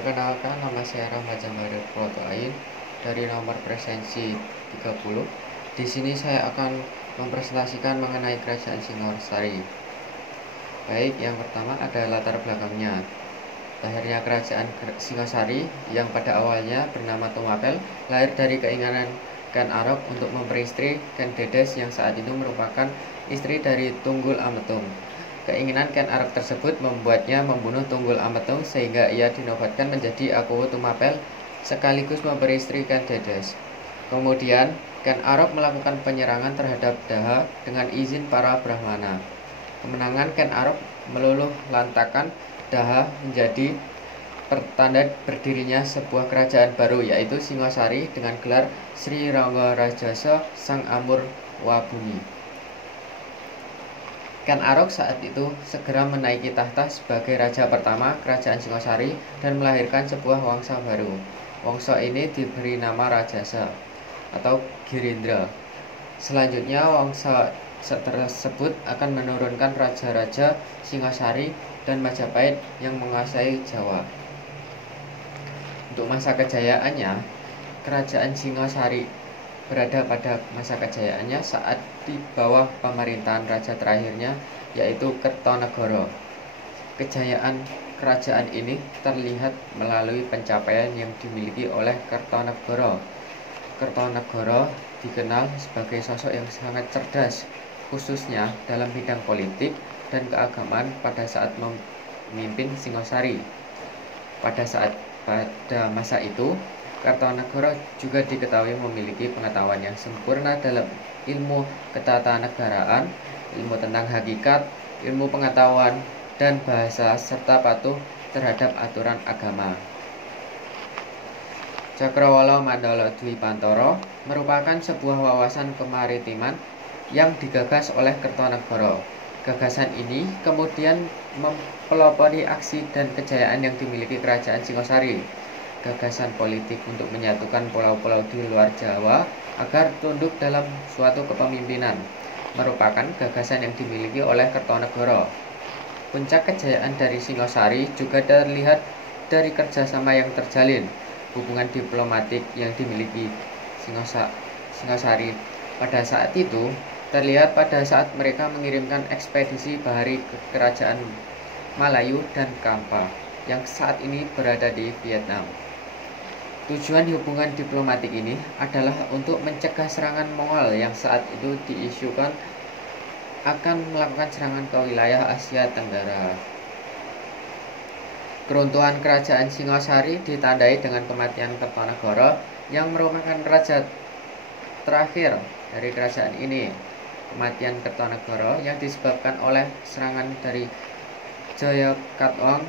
Perkenalkan, nama saya Rahmat Jamaril Protoain dari nomor presensi 30. Di sini saya akan mempresentasikan mengenai Kerajaan Singosari. Baik, yang pertama ada latar belakangnya. Lahirnya Kerajaan Singosari yang pada awalnya bernama Tumapel lahir dari keinginan Ken Arok untuk memperistri Ken Dedes yang saat itu merupakan istri dari Tunggul Ametung. Keinginan Ken Arok tersebut membuatnya membunuh Tunggul Ametung sehingga ia dinobatkan menjadi Akuwu Tumapel sekaligus memperistri Ken Dedes. Kemudian Ken Arok melakukan penyerangan terhadap Daha dengan izin para Brahmana. Kemenangan Ken Arok meluluh lantakan Daha menjadi pertanda berdirinya sebuah kerajaan baru, yaitu Singosari dengan gelar Sri Rangga Rajasa Sang Amur Wabuni. Ken Arok saat itu segera menaiki tahta sebagai raja pertama kerajaan Singosari dan melahirkan sebuah wangsa baru. Wangsa ini diberi nama Rajasa atau Girindra. Selanjutnya wangsa tersebut akan menurunkan raja-raja Singosari dan Majapahit yang menguasai Jawa. Untuk masa kejayaannya, kerajaan Singosari berada pada masa kejayaannya saat di bawah pemerintahan raja terakhirnya, yaitu Kertonegoro. Kejayaan kerajaan ini terlihat melalui pencapaian yang dimiliki oleh Kertonegoro. Kertonegoro dikenal sebagai sosok yang sangat cerdas, khususnya dalam bidang politik dan keagamaan pada saat memimpin Singosari. Pada masa itu, Kertonegoro juga diketahui memiliki pengetahuan yang sempurna dalam ilmu ketatanegaraan, ilmu tentang hakikat, ilmu pengetahuan, dan bahasa, serta patuh terhadap aturan agama. Cakrawala Mandala Dwipantara merupakan sebuah wawasan kemaritiman yang digagas oleh Kertonegoro. Gagasan ini kemudian mempelopori aksi dan kejayaan yang dimiliki kerajaan Singosari. Gagasan politik untuk menyatukan pulau-pulau di luar Jawa agar tunduk dalam suatu kepemimpinan merupakan gagasan yang dimiliki oleh Kertonegoro. Puncak kejayaan dari Singosari juga terlihat dari kerjasama yang terjalin, hubungan diplomatik yang dimiliki Singosari pada saat itu terlihat pada saat mereka mengirimkan ekspedisi bahari ke kerajaan Malayu dan Kampa yang saat ini berada di Vietnam. Tujuan hubungan diplomatik ini adalah untuk mencegah serangan Mongol yang saat itu diisukan akan melakukan serangan ke wilayah Asia Tenggara. Keruntuhan kerajaan Singosari ditandai dengan kematian Kertonegoro yang merupakan raja terakhir dari kerajaan ini. Kematian Kertonegoro yang disebabkan oleh serangan dari Jayakatwang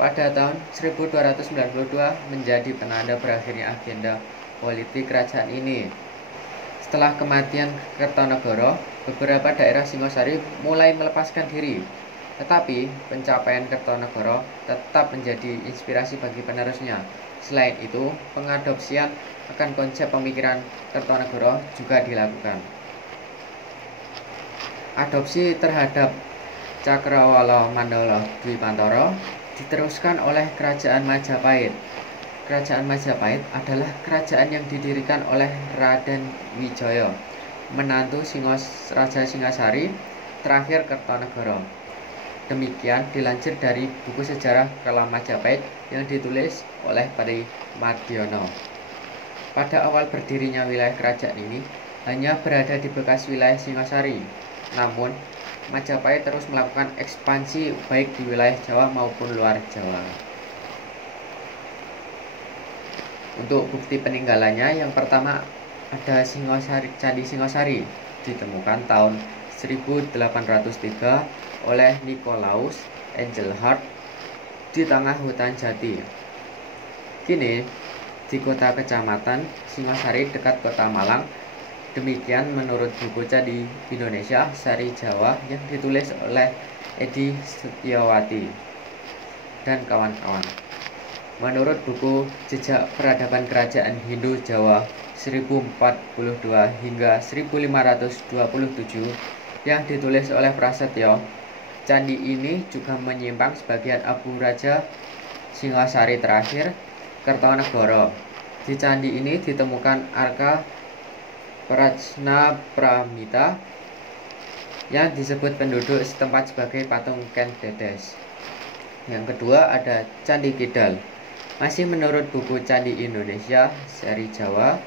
pada tahun 1292 menjadi penanda berakhirnya agenda politik kerajaan ini. Setelah kematian Kertonegoro, beberapa daerah Singosari mulai melepaskan diri. Tetapi pencapaian Kertonegoro tetap menjadi inspirasi bagi penerusnya. Selain itu, pengadopsian akan konsep pemikiran Kertonegoro juga dilakukan. Adopsi terhadap Cakrawala Mandala Dwipantara diteruskan oleh Kerajaan Majapahit. Kerajaan Majapahit adalah kerajaan yang didirikan oleh Raden Wijaya, menantu Raja Singosari terakhir Kertonegoro. Demikian dilansir dari buku sejarah Kala Majapahit yang ditulis oleh Pari Mardiono. Pada awal berdirinya wilayah kerajaan ini hanya berada di bekas wilayah Singosari. Namun, Majapahit terus melakukan ekspansi baik di wilayah Jawa maupun luar Jawa. Untuk bukti peninggalannya, yang pertama ada Candi Singosari, ditemukan tahun 1803 oleh Nicolaus Engelhard di tengah hutan jati. Kini di kota kecamatan Singosari dekat kota Malang. Demikian menurut buku Candi Indonesia Sari Jawa yang ditulis oleh Edi Setiawati dan kawan-kawan. Menurut buku Jejak Peradaban Kerajaan Hindu Jawa 1042 hingga 1527 yang ditulis oleh Prasetyo, candi ini juga menyimpang sebagian abu raja Singasari terakhir, Kertonegoro. Di candi ini ditemukan arka Prajna Pramita yang disebut penduduk setempat sebagai patung Ken Dedes. Yang kedua ada Candi Kidal. Masih menurut buku Candi Indonesia seri Jawa,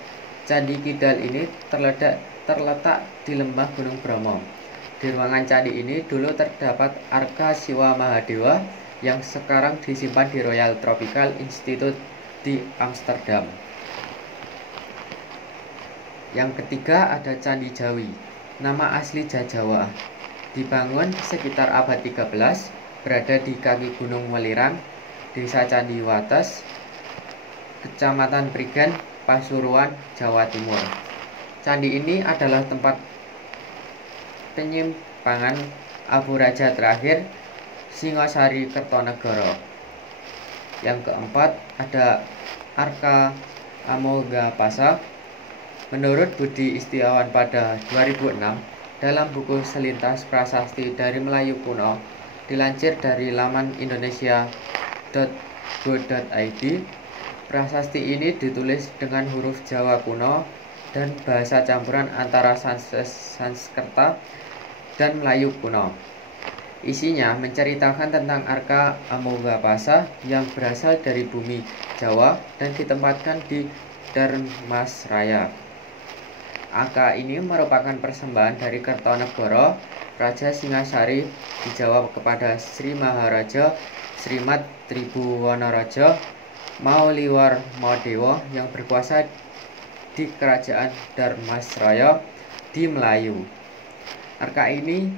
Candi Kidal ini terletak di lembah Gunung Bromo. Di ruangan candi ini dulu terdapat arka Siwa Mahadewa yang sekarang disimpan di Royal Tropical Institute di Amsterdam. Yang ketiga ada Candi Jawi. Nama asli Jajawa. Dibangun sekitar abad 13, berada di kaki Gunung Welirang, Desa Candiwates, Kecamatan Prigen, Pasuruan, Jawa Timur. Candi ini adalah tempat penyimpangan Abu Raja terakhir Singasari Kertonegoro. Yang keempat ada Arka Amoghapasa. Menurut Budi Istiawan pada 2006 dalam buku Selintas Prasasti dari Melayu Kuno, dilansir dari laman indonesia.go.id, prasasti ini ditulis dengan huruf Jawa kuno dan bahasa campuran antara Sanskerta dan Melayu kuno. Isinya menceritakan tentang Arka Amoghapasa yang berasal dari bumi Jawa dan ditempatkan di Dharmasraya. Arka ini merupakan persembahan dari Kertonegoro, Raja Singasari di Jawa kepada Sri Maharaja Srimat Tribhuwanaraja Mauliwar Madewa yang berkuasa di Kerajaan Dharmasraya di Melayu. Arka ini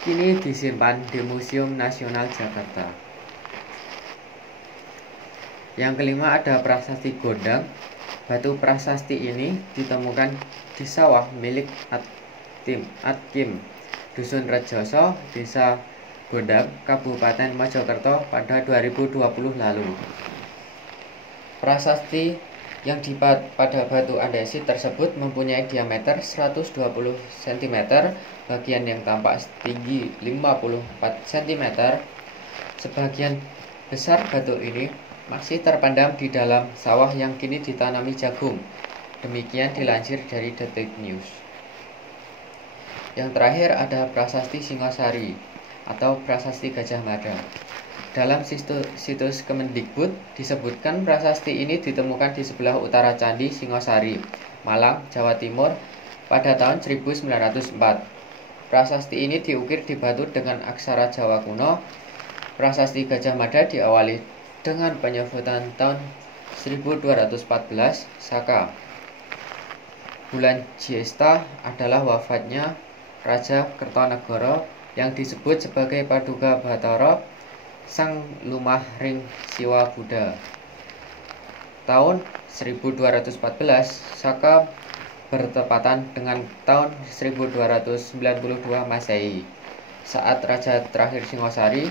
kini disimpan di Museum Nasional Jakarta. Yang kelima ada prasasti Gondang. Batu prasasti ini ditemukan di sawah milik Atkim, Dusun Rejoso, Desa Gondang, Kabupaten Mojokerto pada 2020 lalu. Prasasti yang pada batu andesit tersebut mempunyai diameter 120 cm, bagian yang tampak tinggi 54 cm. Sebagian besar batu ini masih terpendam di dalam sawah yang kini ditanami jagung. Demikian dilansir dari Detik News. Yang terakhir ada prasasti Singasari atau prasasti Gajah Mada. Dalam situs Kemendikbud disebutkan prasasti ini ditemukan di sebelah utara Candi Singasari, Malang, Jawa Timur pada tahun 1904. Prasasti ini diukir di batu dengan aksara Jawa kuno. Prasasti Gajah Mada diawali dengan penyebutan tahun 1214 Saka. Bulan Jesta adalah wafatnya Raja Kertonegoro yang disebut sebagai Paduka Bathara Sang Lumah Ring Siwa Buddha. Tahun 1214 Saka bertepatan dengan tahun 1292 Masehi, saat Raja terakhir Singasari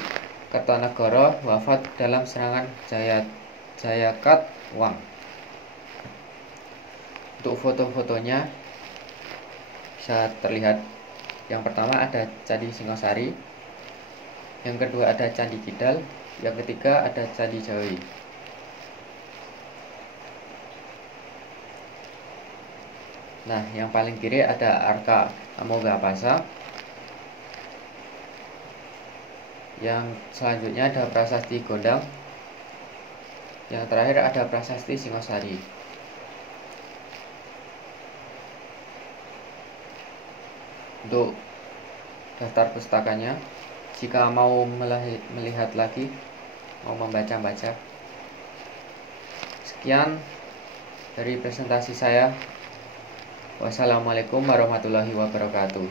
Kertonegoro wafat dalam serangan Jayakatwang. Untuk foto-fotonya bisa terlihat. Yang pertama ada Candi Singasari, yang kedua ada Candi Kidal, yang ketiga ada Candi Jawi. Nah, yang paling kiri ada Arka Amoghapasa. Yang selanjutnya ada prasasti Gondang. Yang terakhir ada prasasti Singasari. Untuk daftar pustakanya, jika mau melihat lagi, mau membaca-baca. Sekian dari presentasi saya. Wassalamualaikum warahmatullahi wabarakatuh.